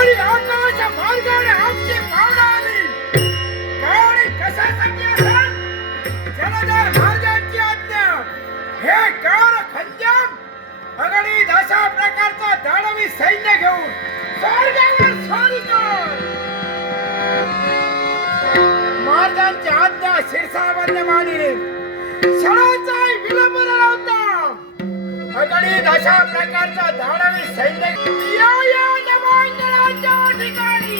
आणि आकाश मार्गाने आमची पावलं आली. आणि कशासाठी असेल? जलधर महाराजांची आज्ञा. हे कार खंजम अगणित अशा प्रकारचा दानवी सैन्य घेऊन स्वर्गावर स्वारी कर. महाराजांची आज्ञा शिरसावन्य मानिले. क्षणाचाही विलंब न लावता अगणित अशा प्रकारचा दानवी सैन्य या नवांगणाच्या ठिकाणी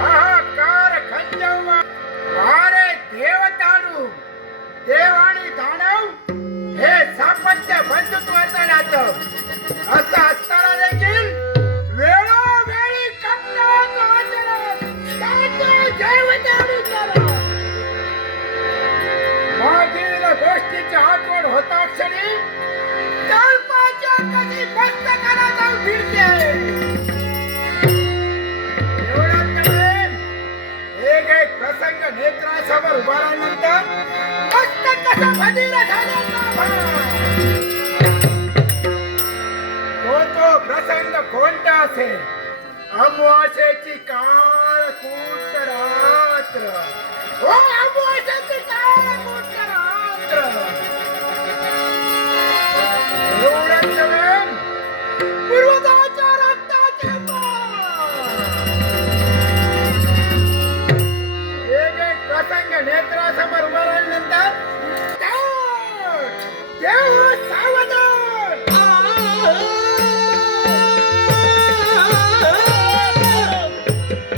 हाहाकार खंजम. अरे देवतानु देव आणि दानव हे सापत्य बंधुत्वाचं नातं असं असताना देखील वेळोवेळी कपटाचं आचरण त्याचं देवतानु करा. मागील गोष्टीची आठवण होता क्षणी कल्पाच्या कधी मस्तकाला जाऊन भिडते. एवढंच नव्हे, एक एक प्रसंग नेत्रासमोर उभारल्यानंतर मस्तक कसं बधीर झाल्याचा भास. तो प्रसंग कोणता असेल? अमावास्येची काळकूट रात्र. हो, अमावास्येची काळकूट रात्र. एवढंच नव्हे, पूर्वजाच्या रक्ताचे पान. एक एक प्रसंग नेत्रासमोर उभा राहिल्यानंतर देव सावधान.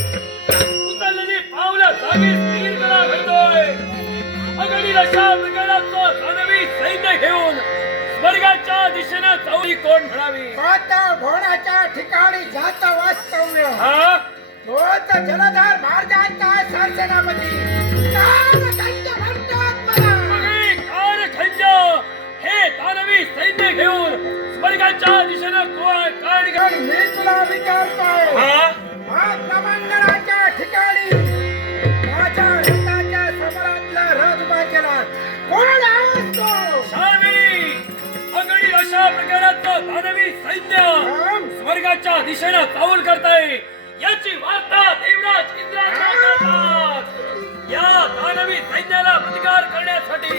उचललेली पावलं जागी स्थिर करा म्हणतोय. अगणित अशा प्रकाराचं दानवी सैन्य घेऊन स्वर्गाच्या दिशेनं चौरी कोण म्हणावी? आता घोडाच्या ठिकाणी जात वास्तव्य हा? तोच जलधर महाराजांचा सरसेनापती कालखंड म्हणतात मला. मगे कारखंड हे दानवी सैन्य घेऊन स्वर्गाच्या दिशेनं कोण काढ पण मी तुला विचारतोय, हा? हा नवंगणाच्या ठिकाणी माझ्या रथाच्या समोरातला रथ उभा केला कोण आहेस तो? शार्विरी, अगणित अशा प्रकाराचं दानवी सैन्य स्वर्गाच्या दिशेनं चावल करताय याची वार्ता देवराज इंद्राला करतात. या दानवी सैन्याला प्रतिकार करण्यासाठी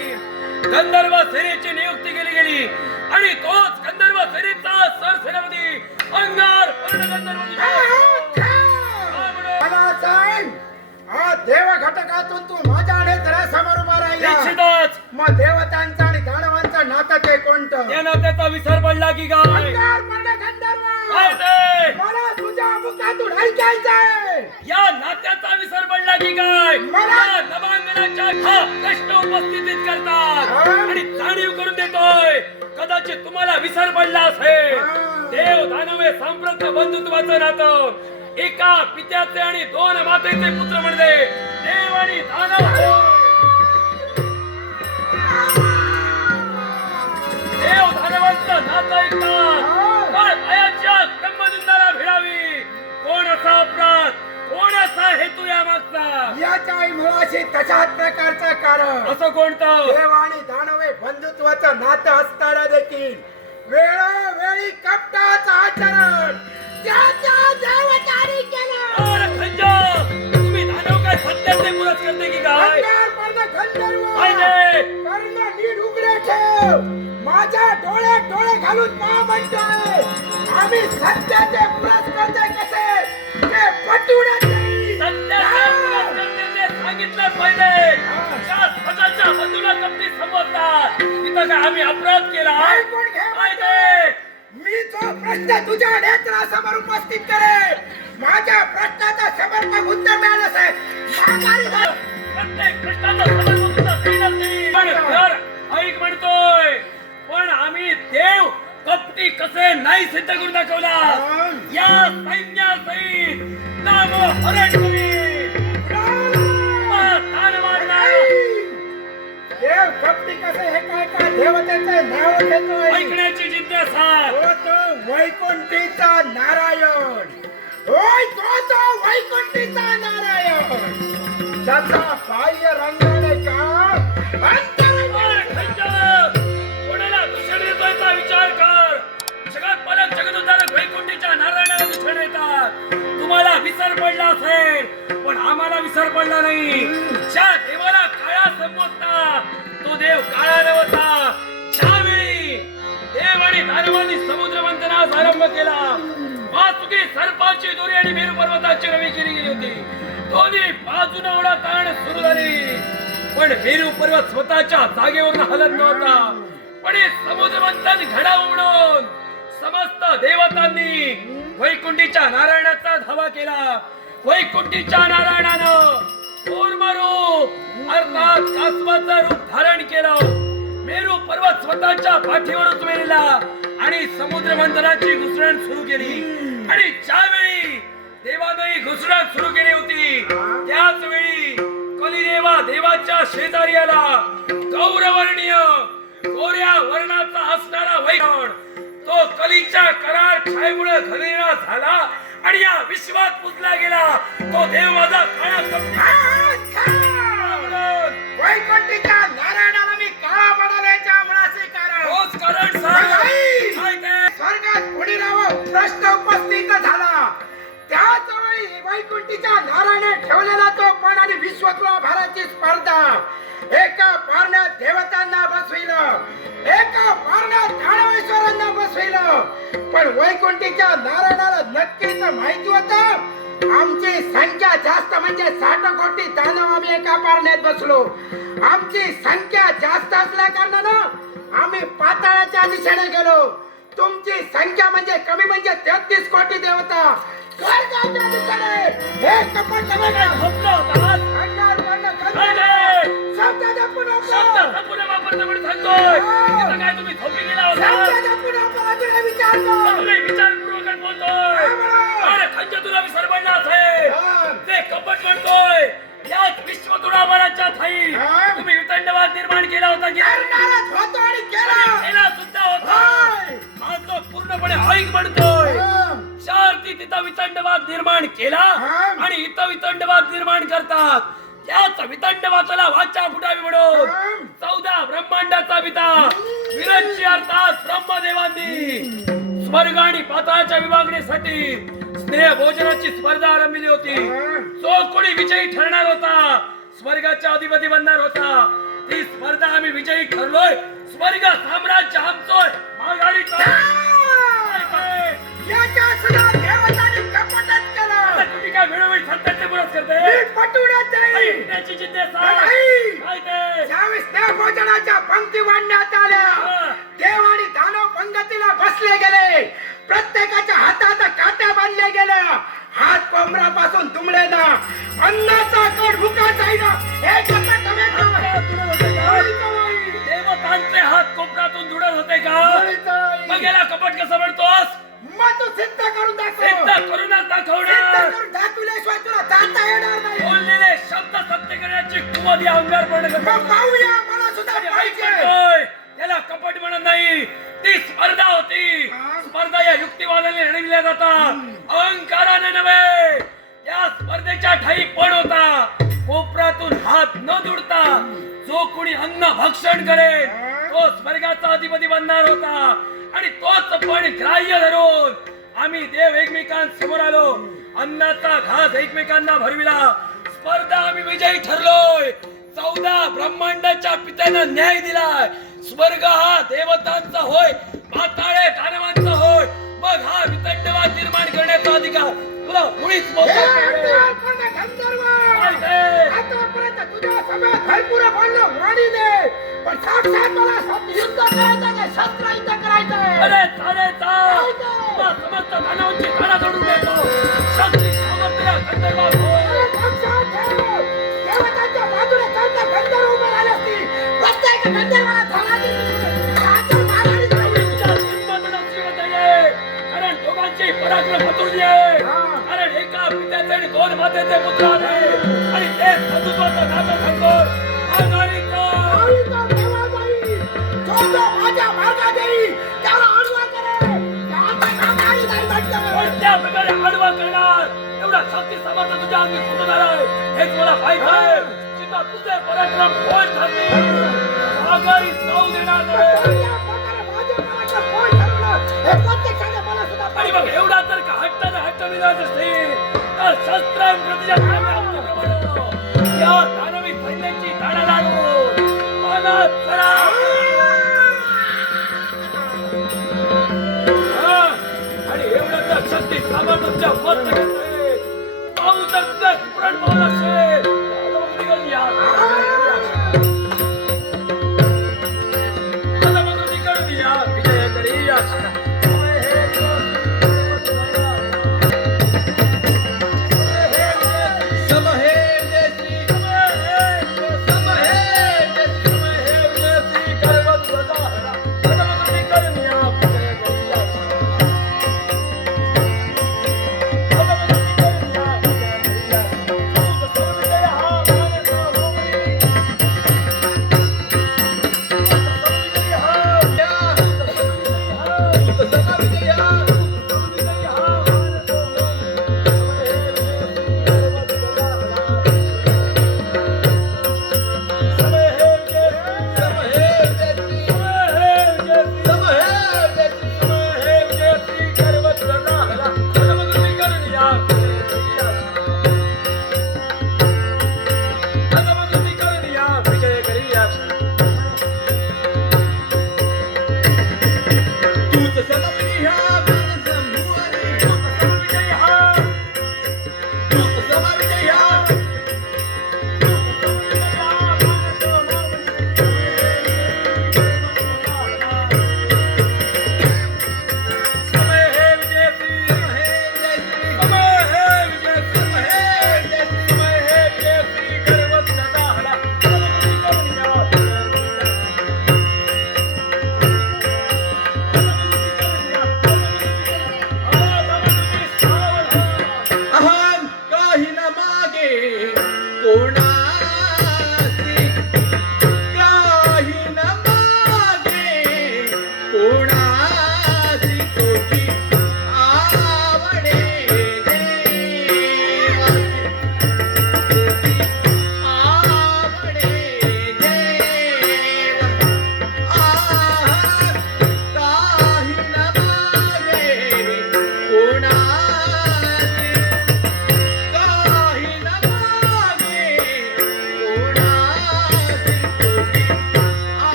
गंधर्व सेनेची नियुक्ती केली गेली आणि तोच गंधर्व सेनेचा सरसेनापती अंगार वर्णगंधर्व मला सांग, हा देव घटकातून तू माझ्या नेत्रासमोर उभा राहिला. निश्चितच मग देवतांचं आणि दानवांचं नातं ते कोणतं? त्या नात्याचा विसर पडला की काय? अंगार वर्णगंधर्व, काय ते? मला तुझ्या मुखातून ऐकायचंय. या नात्याचा विसर पडला की काय? मला- या नवांगणाच्या हा कष्ट उपस्थितीत करतात हा? आणि जाणीव करून देतोय. कदाचित तुम्हाला विसर पडला असेल. हा. देव दानवे संप्रत बंधुत्वाचं नातं एका पित्याचे आणि दोन मातेचे पुत्र म्हणजे देव आणि दानव होय. देव दानवांचं नातं ऐकतात पण भयाच्या ब्रह्मनिंदाला भिडावी. कोण असा अपराध, कोण असा हेतू या मागचा? याच्याही मुळाशी तशाच प्रकारचं कारण. असं कोणतं? देव आणि दानवे बंधुत्वाचं नातं असताना देखील वेळोवेळी कपटाचं आचरण त्याच्या देवतांनी केलं. अरे खंजर, तुम्ही दानव काय सत्याचे पुरस करते की काय? अंगारपर्ण गंधर्व, पाहिजे. कर्ण नीट उघडे ठेव. माझ्या डोळ्यात डोळे घालून पहा म्हणतोय. आम्ही सत्याचे पुरस करतोय कसे ते पटवूनच नाही. सत्याचे पुरस करते ते सांगितलंच पाहिजे. ज्या स्वतःच्या बंधूला कपटी समजतात तिथं काय आम्ही अपराध केला? ऐकून घे पाहिजे. मी जो प्रश्न तुझ्या नेत्रासमोर उपस्थित करेन माझ्या प्रश्नाचा समर्पक उत्तर मिळालं साहेब. माघारी जा. प्रत्येक प्रश्नाचं समर्पक उत्तर देणार नाही. पण तर ऐक म्हणतोय, पण आम्ही देव कपटी कसे नाही सिद्ध करून दाखवला. या सैन्यासहित नामो हरण करीन. देव कपटी कसे हे काय काय देवतेचं नाव घेतोय. ऐकण्याची जिज्ञासा. हो तो वैकुंठीचा नारायण. होय तो वैकुंठीचा नारायण. त्याचा बाह्य रंगाने का कोणाला दूषण येतोय विचार कर. जगात पालक जगदुद्धारक वैकुंठीच्या नारायणाला दूषण येतात. पडला असेल, पण आम्हाला विसर पडला नाही. ज्या देवाला काळा संबोधता तो देव काळा नव्हता. ज्यावेळी देव आणि दानवांनी समुद्र मंथनास आरंभ केला, वासुकी सर्पाची दोरी आणि मेरू पर्वताची रवी केली गेली होती. दोन्ही बाजूने ओढाताण सुरू झाली, पण मेरू पर्वत स्वतःच्या जागेवरून हलत नव्हता. पण हे समुद्र मंथन घडावं म्हणून समस्त देवतांनी वैकुंठीच्या नारायणाचा धावा केला. वैकुंठीच्या नारायणानं कूर्म रूप अर्थात कासवाचं रूप धारण केलं. मेरू पर्वत स्वतःच्या पाठीवर उचलला आणि समुद्र मंथनाची घुसळण सुरू केली. आणि ज्यावेळी देवानंही घुसळण सुरू केली होती, त्याच वेळी कलिदेवा देवाच्या शेजारी आला. गौरवर्णीय गोऱ्या वर्णाचा असणारा वैकुंठ तो कलीच्या करार छायेमुळे घनेरा झाला आणि या विश्वात पुजला गेला. तो देव माझा काळा वैकुंठीच्या नारायणाला मी काळा बनायच्या मुळाचे कारण तोच कारण सांग. काय ते? स्वर्गात कोणी राहावं प्रश्न उपस्थित झाला. त्याच वेळी वैकुंठीच्या नारायणे ठेवलेला तो पण आणि विश्वत्वा भाराची स्पर्धा. एका पारण्यात देवतांना बसविलं, एका पारण्यात दानवेश्वरांना बसविलं. पण वैकुंठीच्या नारायणाला नक्कीच माहिती होतं आमची संख्या जास्त म्हणजे 60 कोटी दानव आम्ही एका पारण्यात बसलो. आमची संख्या जास्त असल्या कारणानं आम्ही पाताळाच्या दिशेने गेलो. तुमची संख्या म्हणजे कमी म्हणजे 33 कोटी देवता स्वर्गाच्या दिशेने. हे कपट काय झोपला होतास? शब्दाचा पुन्हा शब्दाचा पुन्हा वापरता म्हणून सांगतोय. इथं काय तुम्ही झोपी गेला होता? शब्दाचा पुन्हा तुला विचारतो. तुम्ही विचारपूर्वक बोलतोय. अरे खंज तुला विसर पडला असेल. ते कपट म्हणतोय याच विश्वतुडाबाराच्या ठाई तुम्ही वितंडवाद निर्माण केला होता की करणारच होतो आणि केला. केला सुद्धा होता. माझं पूर्णपणे ऐक म्हणतोय. चार ती तिथं वितंडवाद निर्माण केला आणि इथं वितंडवाद निर्माण करतात. त्याच वितंडवादाला वाचा फुटावी म्हणून 14 ब्रह्मांडाचा पिता विरंची अर्थात ब्रह्मदेवांनी स्वर्ग आणि पाताळाच्या विभागणीसाठी स्नेह भोजनाची स्पर्धा आरंभली होती. जो कोणी विजयी ठरणार होता स्वर्गाच्या अधिपती बनणार होता. ती स्पर्धा आम्ही विजयी ठरलोय. स्वर्ग साम्राज्य आमचोय. माघारीचा याच्या सुद्धा देवतांनी कपटच केलं. तुम्ही काय वेळोवेळी सत्याचे पुरस करते? मी पटवूनच जाईल. त्याची जिद्द नाही. काय ते? ज्यावेळेस त्या भोजनाच्या पंक्ती मांडण्यात आल्या, देव आणि दानव पंगतीला बसले गेले. प्रत्येकाच्या हातात काट्या बांधल्या गेल्या. हात कोंबरापासून तुंबले ना अन्नाचा कड भुका जाईना. हे कपट देवतांचे हात कोपरातून दुडत होते का? मग याला कपट कसं म्हणतोस? मग तू सिद्ध करून दाखव. सिद्ध करूनच दाखवणार. सिद्ध करून दाखवल्याशिवाय तुला जाता येणार नाही. बोललेले शब्द सत्य करण्याची कुवत या अंगावर पडणं मग पाहूया. मला सुद्धा पाहिजे. ऐकतोय. याला कपट म्हणत नाही. ती स्पर्धा होती. स्पर्धा या युक्तिवादाने लढविल्या जातात, अहंकाराने नव्हे. या स्पर्धेच्या ठाई पण होता कोपरातून हात न दुडता जो कोणी अन्न भक्षण करेल तो स्वर्गाचा अधिपती बनणार होता. आणि तोच पण ग्राह्य धरून आम्ही देव एकमेकांसमोर आलो. अन्नाचा घास एकमेकांना भरविला. स्पर्धा आम्ही विजयी ठरलोय. 14 ब्रह्मांडाच्या पित्यानं न्याय दिलाय. स्वर्ग हा देवतांचा होय, पाताळे दानवांचा होय. मग हा वितंडवाद निर्माण करण्याचा अधिकार तुला मुळीच तुझ्या सगळ्यात भरपूर बोललो वाणीने, पण साक्षात मला युद्ध करायचं नाही, शस्त्र युद्ध करायचं. अरे चालेल चाल. तुला समस्त दानवांची घडा जोडून देतो. शक्ती सामर्थ्य गंधर्वात होय. देवतांच्या बाजूने चालता गंधर्व उभे राहिले असतील. प्रत्येक गंधर्वाला कारण दोघांची पराक्रम हतुरली आहे. कारण एका पित्याचे आणि 2 मातेचे पुत्र आले आणि ते बंधुत्वाचं नातं सांगतो. माझ्या मार्गात येईल त्याला आडवा करेल. कोणत्या प्रकारे आडवा करणार एवढा शक्ती समर्थ तुझ्या अंगी कुठून आलाय हेच मला पाहिजे आहे. जिथं तुझे पराक्रम कोण ठरतील आघाडी जाऊ देणार नाही. आणि मग एवढा जर का हट्टाने हट्ट विधान असतील आता शस्त्रांप्रतीच्या धाव्याप्रमाणे या दानवी सैन्याची धाडा लावून मनात चढा. आणि एवढं शक्ती सामर्थ्याच्या मस्तकात आहे. पाहू तर स्फुरण पाहून असेल. विजय करी या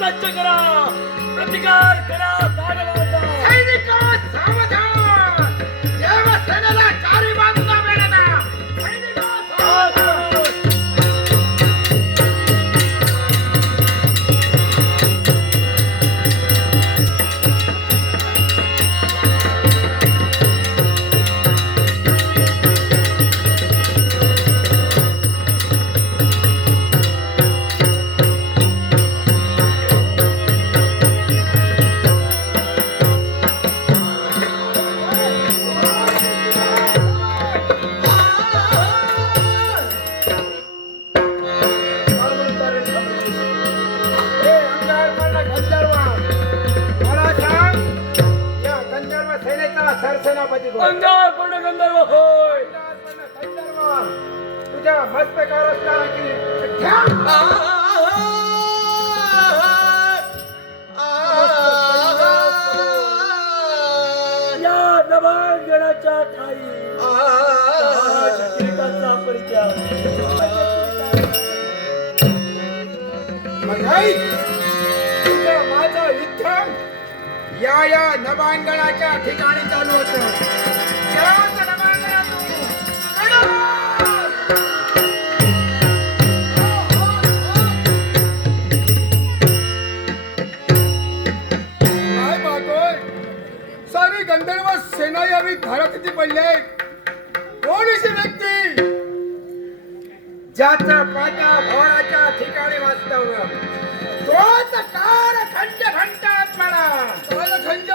सज्ज करा, प्रतिकार करा दानवांचा. सैनिको सावधान, देवसेनेला चारी बाजूला वेढा. सैनिको सावधान. सरसेनापती कोण? अंगार पूर्ण गंधर्व होय. गंधर्व तुझ्या मस्तकावर असणारा किरीट या नवांगणाच्या ठाई किरीटाचा परिचय. माझा युद्ध या नवांगणाच्या ठिकाणी चालू होतं. त्याच नवांगणातून काय पाहतोय? सारी गंधर्व सेना यावी धारातीची पडले. कोण अशी व्यक्ती ज्याचं पाता भोळाच्या ठिकाणी वास्तव तोच कालखंड म्हणतात मला. कालखंड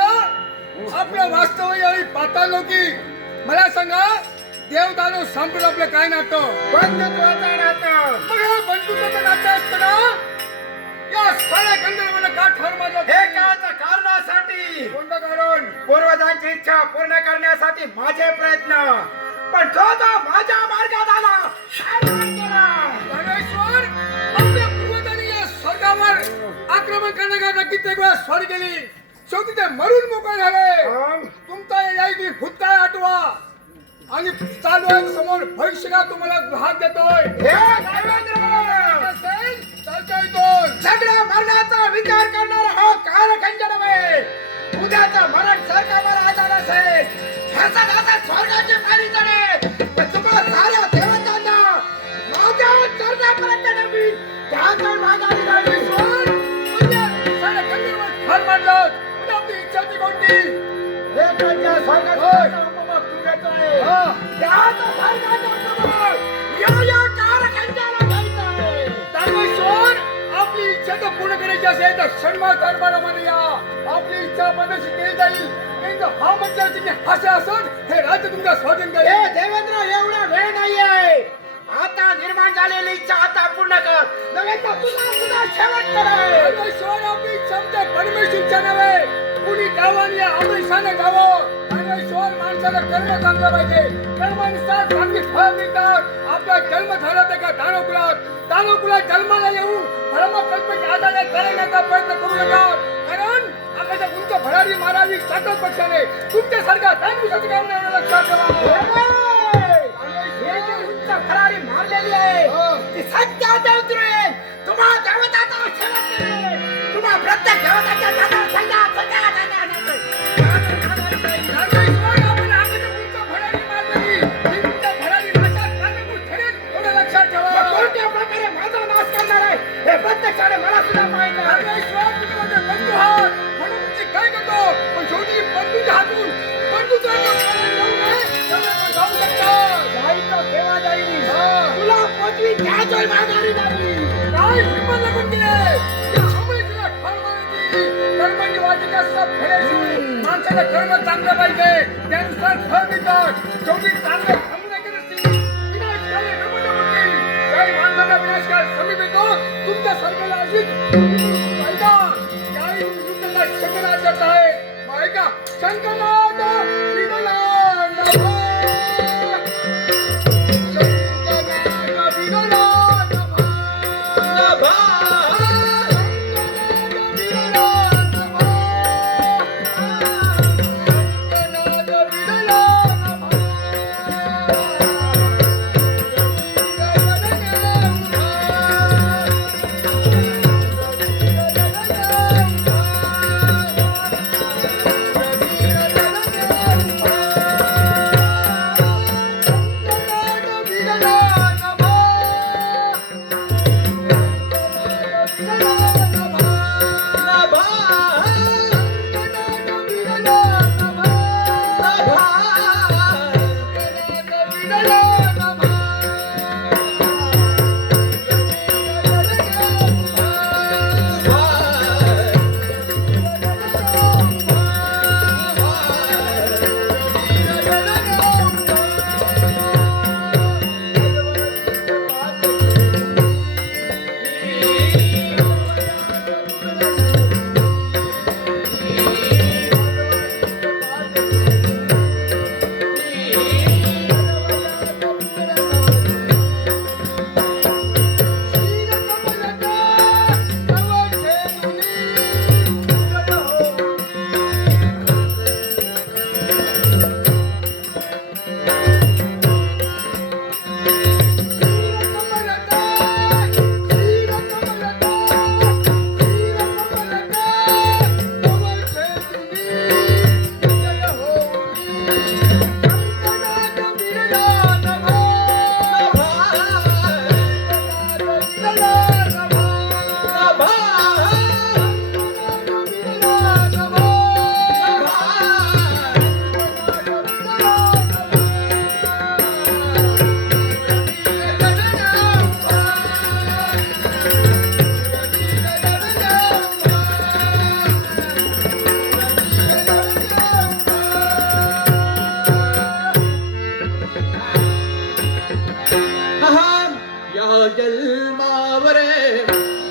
आपलं वास्तव्य आणि पातालोकी. मला सांगा, देवदानव संपून आपलं काय नातं? बंधुत्वाचं नातं. मग हे बंधुत्वाचं नातं असताना या साऱ्या खंडाला का ठार मारलं? एकाच कारणासाठी, कोणतं कारण? पूर्वजांची इच्छा पूर्ण करण्यासाठी माझे प्रयत्न, पण तो माझ्या मार्गात आला. परमेश्वर, आपल्या पूर्वजांनी या स्वर्गावर आक्रमण करण्याकरता कित्येक वेळा स्वार केली. शेवटी ते मरून मोकळे झाले. तुमचा यायची भूतकाळ आठवा आणि चालू आहे समोर भविष्यकाळ तुम्हाला भाग देतोय. हे देवेंद्र, असेल चालता येतो. सगळ्या मरणाचा विचार करणारा हा कालखंड नव्हे. उद्याचं मरण सरकारला आधार असेल. हसत हसत स्वर्गाची पारी चढे, पण तुम्हा साऱ्या देवतांना माझ्या चरणापर्यंत नवी त्याच्या मागाने जावी. तुझ्या साऱ्या खंडावर ठार मारलं. पुन्हा आपली इच्छा ती कोणती? एकाच्या स्वर्गाचा उपभोग तू घेतोय. हा. त्याचा स्वर्गाचा उपभोग या कालखंडाला घ्यायचा आहे. परमेश्वर, आपली इच्छा तर पूर्ण करायची असेल तर षण्माळ दरबारामध्ये या. आपली इच्छा पद्धती केली जाईल. नाही हा म्हटलं तुम्ही हसे असत हे राज्य तुमच्या स्वाधीन हे करेल. देवेंद्र, एवढा वेळ नाहीये. आता निर्माण झालेली इच्छा आता पूर्ण कर. नव्हे तर तुला सुद्धा शेवट करेल. परमेश्वर, आपली इच्छा म्हणजे परमेश्वर इच्छा नव्हे. कुणी गावाने या अमृषाने गावं. परमेश्वर, माणसाला कर्म चांगलं पाहिजे. कर्मानुसार चांगली फळं मिळतात. आपला जन्म झाला तर का दानवकुलात. दानवकुलात जन्माला येऊन धर्मकल्पेच्या आधारे करण्याचा प्रयत्न करू नका. कारण आपल्याला तुमचं भरारी मारावी चाकत पक्षाने तुमच्यासारखा दानविषयाचं काम नाही. लक्षात ठेवा. हे जी उंच फरारी मारलेली आहे ती सत्यात उतरेल. तुम्हा देवताचा शेवट करेल. तुम्हा प्रत्येक देवताच्या हातात संघात परमेश्वर, आपण आपल्या तुमचं भरारी मारली. ही तुमच्या भरारी नाशात कारणीभूत ठरेल. एवढं लक्षात ठेवा. कोणत्या प्रकारे माझा नाश करणार आहे हे प्रत्यक्षाने मला सुद्धा माहित आहे. परमेश्वर, तुम्ही माझे बंधू आहात म्हणून तुमची काय करतो. पण शेवटी बंधूच्या हातून बंधुत्वाचं पालन होऊ नये त्यामुळे आपण जाऊ शकता. जाईल तो केव्हा जाईल. हा. तुला पोचवी त्याच माघारी जावी. काय हिंमत लागून गेले या अमृतीला ठार मारायची. कर्मांची वाचिका सब फेडायची. माणसाला कर्म चांगलं पाहिजे. त्यानुसार फळ मिळतात. शेवटी चांगलं कर्म नाही करत ती विनाशकाली नमुना होती. काही माणसाला विनाशकाल समीप येतो. तुमच्या सर्वाला अशीच ऐका. याही युद्धाला शंकरनाथ करत आहे. मग ऐका, शंकरनाथ विनोदान नभो. शंकरनाथ विनोदान नभो. या जन्मावर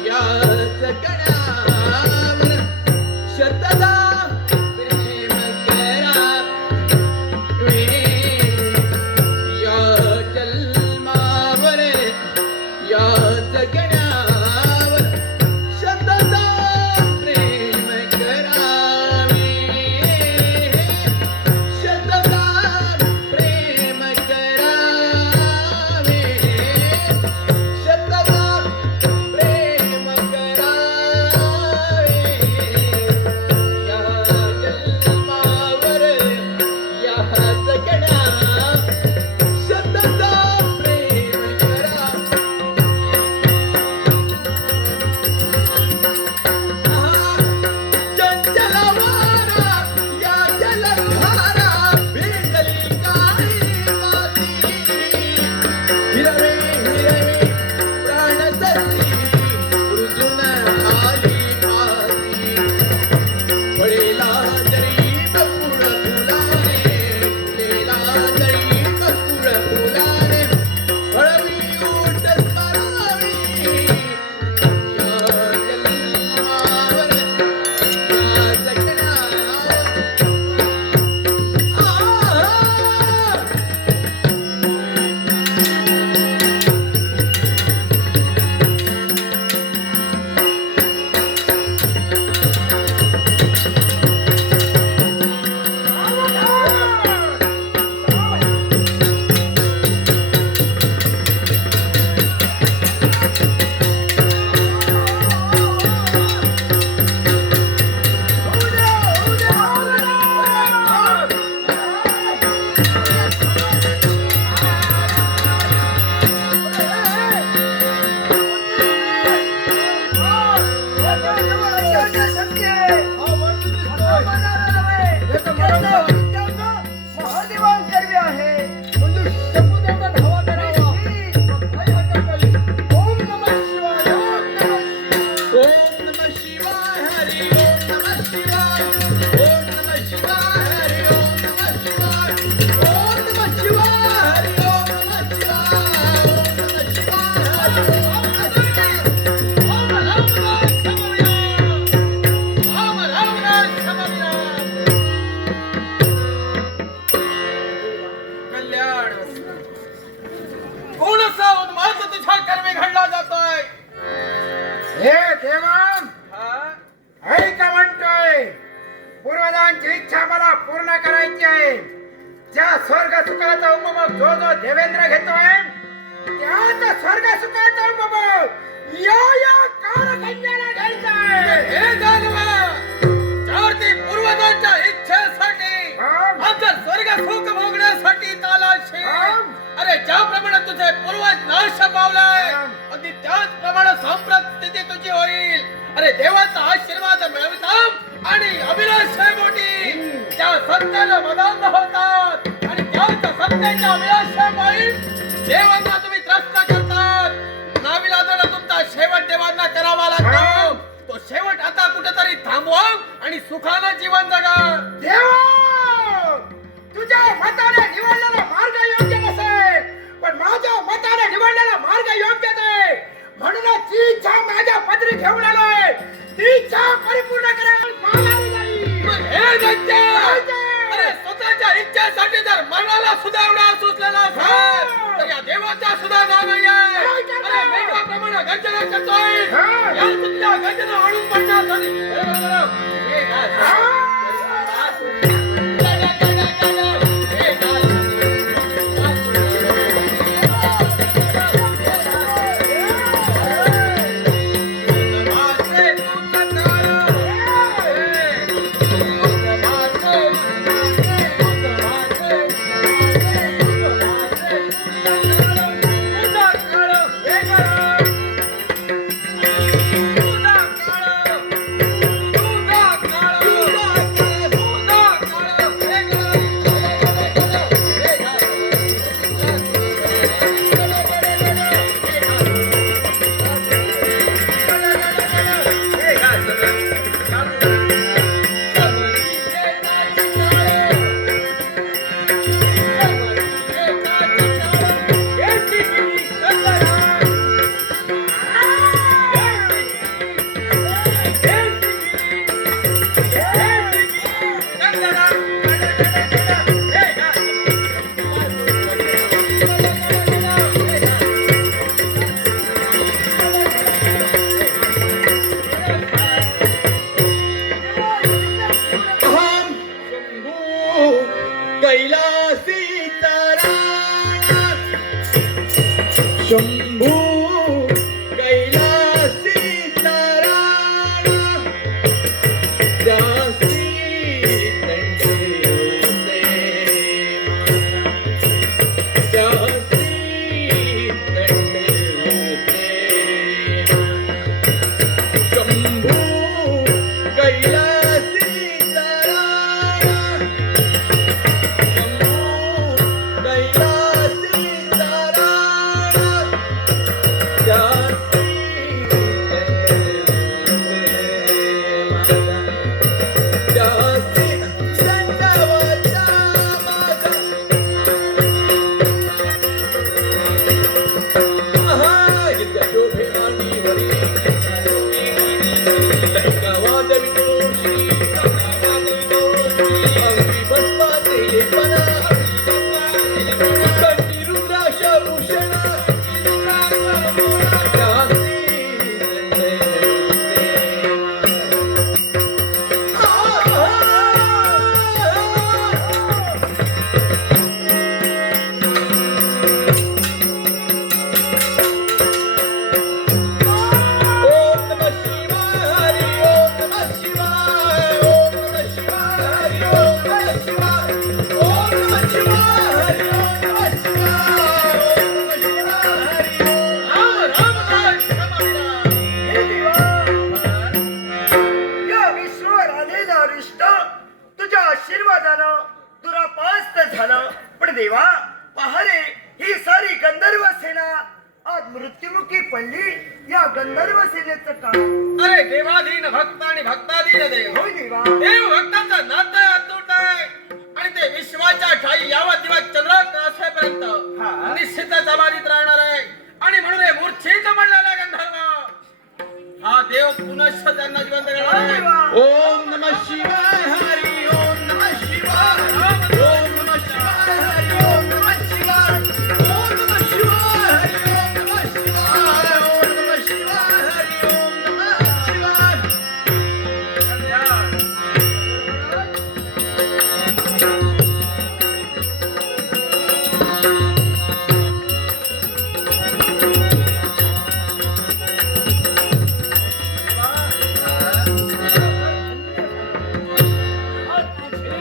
या जगण्यावर शतदा प्रेम करावे. या जन्मावर या जगण्यावर शतदा प्रेम करावे. शतदा प्रेम करावे. शतदा प्रेम करावे. या जन्मावर या जगण्यावर शतदा प्रेम करावे. चंचल वारा या जलधारा भिजली काळी माती. हिरवे हिरवे प्राण ससी रुजून आली पाती. पडेला जरी बकुळ फुलाने फुलेला जरी बकुळ फुलाने हळवी उठ स्मरावी. या जन्मावर या जगण्यावर कोण असा उन्माद तुझ्या कर्मी घडला जातोय? हे देवान ऐका म्हणतोय, पूर्वजांची इच्छा मला पूर्ण करायची आहे. ज्या स्वर्ग सुखाचा उपभोग जो जो देवेंद्र घेतोय त्याच स्वर्ग सुखाचा उपभोग या कारखंड्याला घ्यायचा आहे. हे जानवा, ज्यावरती पूर्वजांच्या इच्छेसाठी आमच्या स्वर्ग सुख भोगण्यासाठी तालाशी. अरे ज्याप्रमाणे तुझे पूर्वज नाश पावलाय अगदी त्याचप्रमाणे सांप्रत स्थिती तुझी होईल. अरे देवाचा आशीर्वाद मिळविता आणि अभिलाष मोठी त्या सत्याला मदांध होतात आणि त्याच सत्याच्या अभिलाषामुळे देवांना तुम्ही त्रस्त करतात. नाविलाजाने तुमचा शेवट देवांना करावा लागतो. तो शेवट आता कुठेतरी थांबवा आणि सुखानं जीवन जगा. देवा, तुझ्या मताने निवडलेला मार्ग योग्य नसेल, पण माझ्या मताने निवडलेला मार्ग योग्यच आहे. म्हणूनच जी इच्छा माझ्या पदरी घेऊन आलोय ती इच्छा परिपूर्ण करायला मागावी जाईल. मग हे दैत्य, अरे स्वतःच्या इच्छेसाठी जर मनाला सुधारणा सुचलेला असेल तर या देवाचा सुधारणा नाहीये. अरे वेगाप्रमाणे गर्जना करतोय. या तुझ्या गर्जना आणून पडण्यासाठी शंभू कैलासी नारायण दासी दंडवते दासी दंडवते शंभू कैलासी नारायण शंभू कैलासी नारायण दासी दासी दंडवता माझा महायुद्ध शोभेमानी हरी दैकवादवितो श्री अगदी भस्माचे लेपना कंठी रुद्राक्ष भूषण दासी ओम नमः शिवाय हरि ओम नमः शिवाय ओम नमः शिवाय हरि ओम नमः शिवाय ओम नमः शिवाय हरि ओम नमः शिवाय ओम नमः शिवाय हरि ओम राम राम हे देवा, या विश्वावर आलेलं अरिष्ट तुझ्या आशीर्वादानं दुरापास्त झालं. पण देवा पहा रे, ही सारी गंधर्व सेना आज मृत्युमुखी पडली. या गंधर्व सेनेचं काम अरे देवाधीन भक्त आणि भक्ताधीन देव होय देवा. देव भक्ताचं नातं अतूट आहे आणि ते विश्वाच्या ठाई यावत दिवस चंद्रात असेपर्यंत हा. निश्चितच अबाधित राहणार आहे. आणि म्हणून हे मूर्छेत म्हणलेला गंधर्व हा देव पुनश्च त्यांना जिवंत करणार आहे. ओम नमः शिवाय हरि ओम नमः शिवाय ओम नमः शिवाय हरि ओम नमः शिवाय ओम नमः शिवाय हरि ओम नमः शिवाय ओम नमः शिवाय हरि ओम नमः शिवाय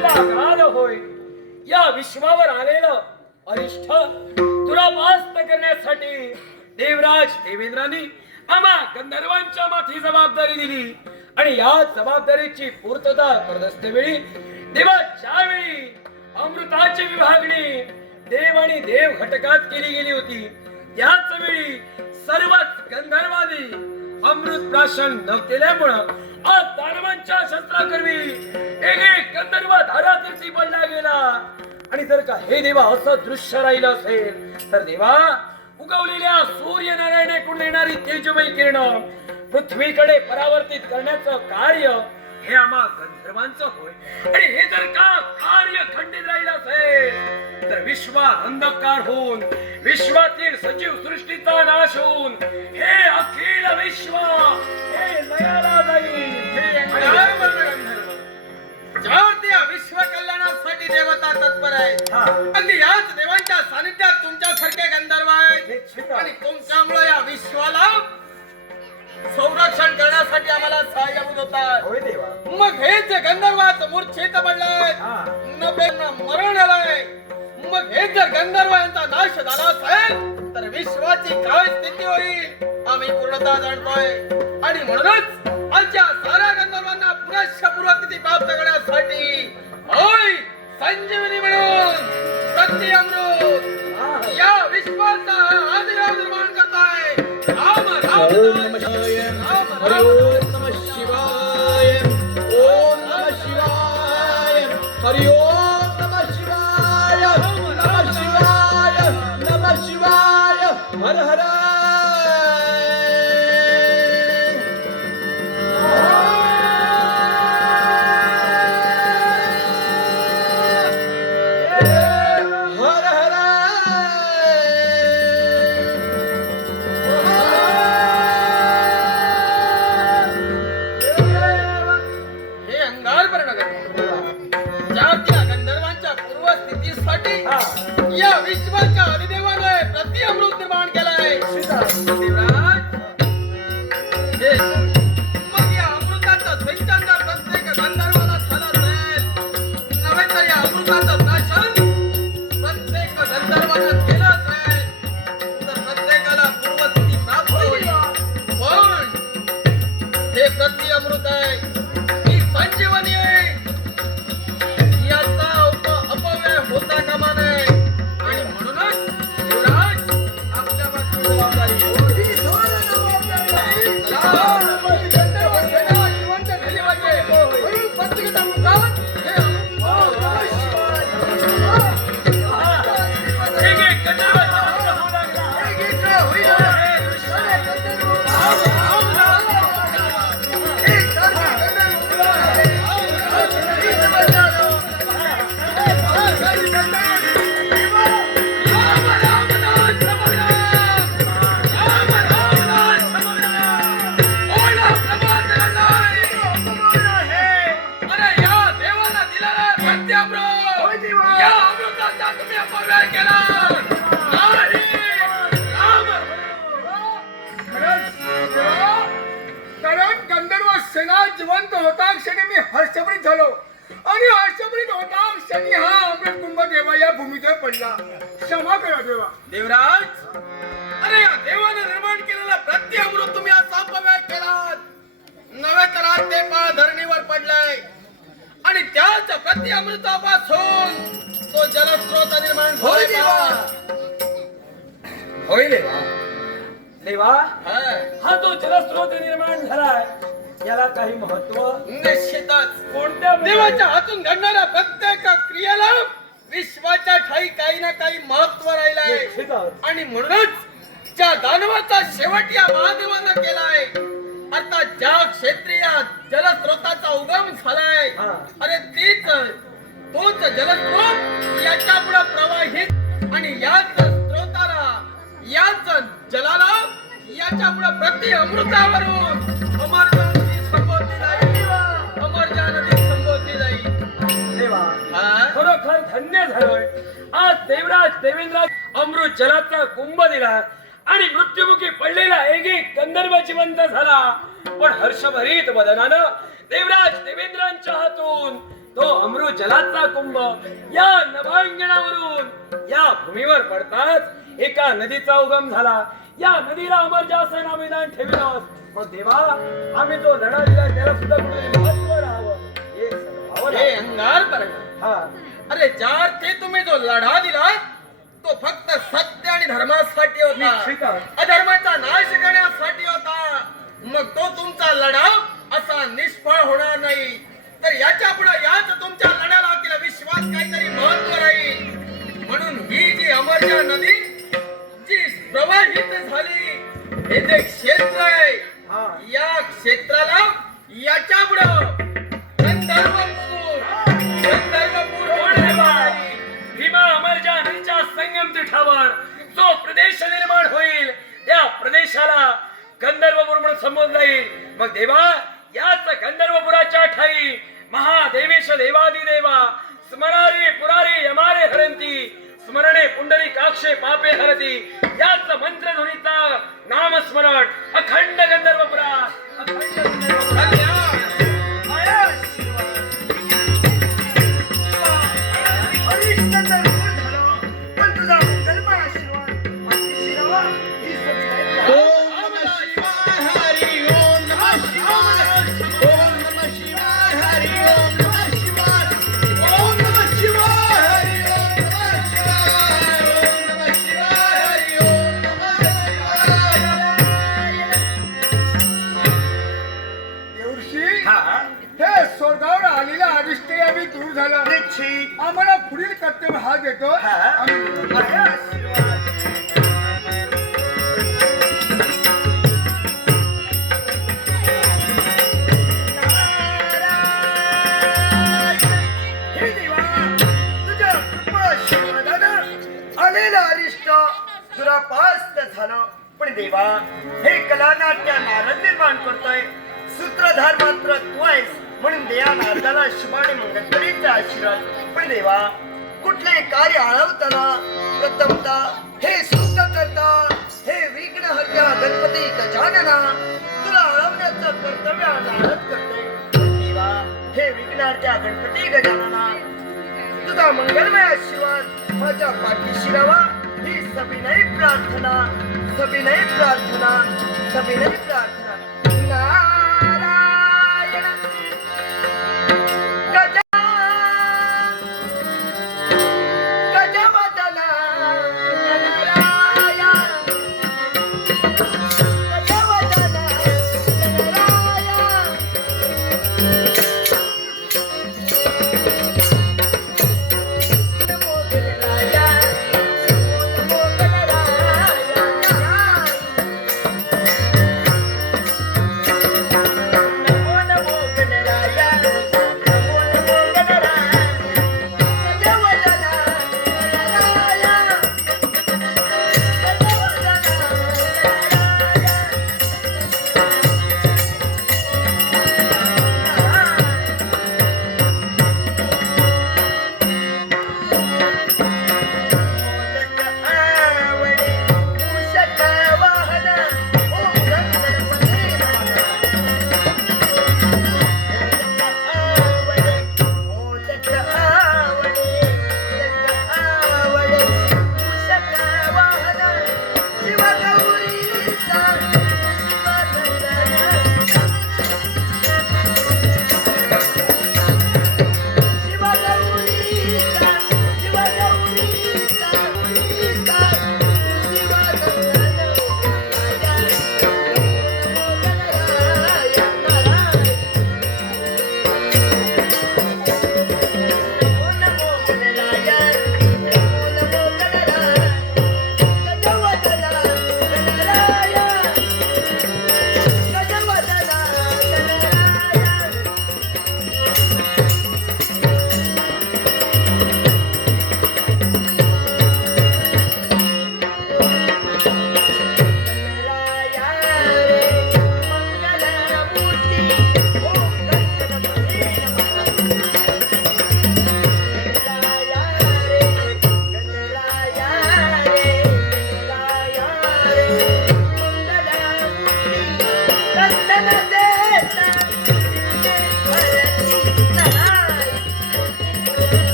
काल होय. या विश्वावर आलेलं अरिष्ठ दुरापास्त करण्यासाठी देवराज देवेंद्रांनी आम्हा गंधर्वांच्या माथी जबाबदारी दिली. आणि या जबाबदारीची पूर्तता करत असतेवेळी देवा ज्यावेळी अमृताची विभागणी देव आणि देव घटकात केली गेली होती, त्याच वेळी सर्वच गंधर्वांनी अमृत प्राशन न केल्यामुळं आज दानवांच्या शस्त्राकरवी एक एक गंधर्व धारातीर्थी पडला गेला. आणि जर का हे देवा असं दृश्य राहिलं असेल तर देवा उगवलेल्या सूर्यनारायणाकडून येणारी तेजमयी किरण पृथ्वीकडे परावर्तित करण्याचं कार्य हे आम्हा गंधर्वांचं होय. आणि हे जर का कार्य खंडित राहिलं असेल तर विश्वात अंधकार होऊन विश्वातील सजीव सृष्टीचा नाश होऊन हे अखिल विश्व हे लयाला जाईल. ज्यावरती या विश्व कल्याणासाठी देवता तत्पर आहेत. हा. अगदी याच देवांच्या सानिध्यात तुमच्यासारखे गंधर्व आहेत. निश्चित. आणि तुमच्यामुळे या विश्वाला संरक्षण करण्यासाठी आम्हाला सहाय्यभूत होतात. होय देवा. मग हे जे गंधर्वात मूर्छेत पडलाय हा. नभेंना मरण आलंय, मग हे जर गंधर्व यांचा नाश झाला असेल तर विश्वाची काय स्थिती होईल आम्ही पूर्णतः जाणतोय. आणि म्हणूनच आमच्या साऱ्या गंधर्वांना पुनश्च पूर्वस्थिती प्राप्त करण्यासाठी होय संजीवनी म्हणून सत्य अमृत या विश्वाचा आदिराव निर्माण करताय. राम राम ओम नमः शिवाय राम हरि राम ओम नमः शिवाय ओम नमः शिवाय हरि ओम नमः शिवाय नमः शिवाय नमः शिवाय हर हर हर हर हे अंगारभरण गंधर्व ज्या त्या गंधर्वांच्या पूर्वस्थितीसाठी या विश्वाच्या अधिदेवाने प्रति अमृत निर्माण केलाय. होता क्षणी मी हर्षभरीत झालो आणि हर्षभरीत होता क्षणी हा अमृत कुंभ देवा या भूमीवर पडला. क्षमा करा देवा. देवराज, अरे या देवाने निर्माण केलेला प्रत्यमृत तुम्ही असा अपव्यय केलात. नव्हे तर आज ते पाळ धरणीवर पडलाय आणि त्याच प्रत्यमृतापासून तो जलस्रोत निर्माण होय झालाय. देवा. होय देवा. देवा, हा, हा जो जलस्रोत निर्माण झालाय याला काही महत्व निश्चितच कोणत्या देवाच्या हातून घडणाऱ्या प्रत्येक क्रियेला विश्वाच्या ठाई काही ना काही महत्व राहिलंय. निश्चितच. आणि म्हणूनच ज्या दानवाचा शेवट या महादेवानं केलाय, अर्थात ज्या क्षेत्रीय जलस्रोताचा उगम झालाय, हा. अरे तोच जलस्रोत याच्या पुढे प्रवाहित आणि याच स्रोताला, याच जलाला याच्या पुढे प्रति अमृतावरून अमरजा नदी संबोधली जाईल. अमरजा नदी संबोधली जाईल. देवा, हा? खरोखर धन्य झालोय. आज देवराज देवेंद्राज अमृत जलाचा कुंभ दिला आणि मृत्युमुखी पडलेला एक गंधर्व जिवंत झाला. पण हर्षभरीत वदनानं देवराज देवेंद्रांच्या हातून तो अमृत जलाचा कुंभ या नभांगणावरून या भूमीवर पडताच एका नदीचा उगम झाला. या नदीला अमरजाचं नामविधान ठेवलं. मग देवा, आम्ही जो लढा दिला त्याला सुद्धा कुठे महत्व राहावं हे समजावं हे लागेल. अंगार पडलं. हा, अरे ज्या अर्थी तुम्ही जो लढा दिला तो फक्त सत्य आणि धर्मासाठी होता, निश्चितच. अधर्माचा नाश करण्यासाठी होता. मग तो तुमचा लढा असा निष्फळ होणार नाही. तर याच्या पुढे याच तुमच्या लढ्याला तिला विश्वास काहीतरी महत्व राहील. म्हणून ही जी अमरजा नदी जी प्रवाहित झाली, हे जे क्षेत्र आहे, हा. या क्षेत्राला याच्या पुढे गंधर्वपूर कोण आहे बा? भीमा अमरजा नदीच्या संगम तीर्थावर जो प्रदेश निर्माण होईल त्या प्रदेशाला गंधर्वपूर म्हणून संबोधला येईल. मग देवा, याच गंधर्वपुराच्या ठाई महादेवेश देवादिदेवा स्मरारी पुरारी यमारे हरंती स्मरणे पुंडरी काक्षे पापे हरती याच मंत्रध्वनीचा नामस्मरण अखंड गंधर्वपुरात अखंड गंधर्वपुरात. हे स्वर्गावर आलेला अरिष्ट आम्ही दूर झाला. आम्हाला पुढील कर्तव्य हा देतो. हे देवा, तुझ्या कृपाशीर्वादानं आलेला अरिष्ट दुरापास्त झालं. पण देवा, हे कलानाट्य नारद निर्माण करतोय. सूत्रधार मात्र तू आहेस म्हणून देया नारदाला शुभाने मंगलकरीचा आशीर्वाद. पण देवा, कुठले कार्य आळवताना प्रथमता हे सुख करता हे विघ्नहर्त्या गणपती गजानना तुला आळवण्याचं कर्तव्य नारद करतोय. देवा, हे विघ्नहर्त्या गणपती गजानना तुझा मंगलमय आशीर्वाद माझ्या पाठीशी राहावा ही सविनय प्रार्थना, सविनय प्रार्थना, सविनय प्रार्थना.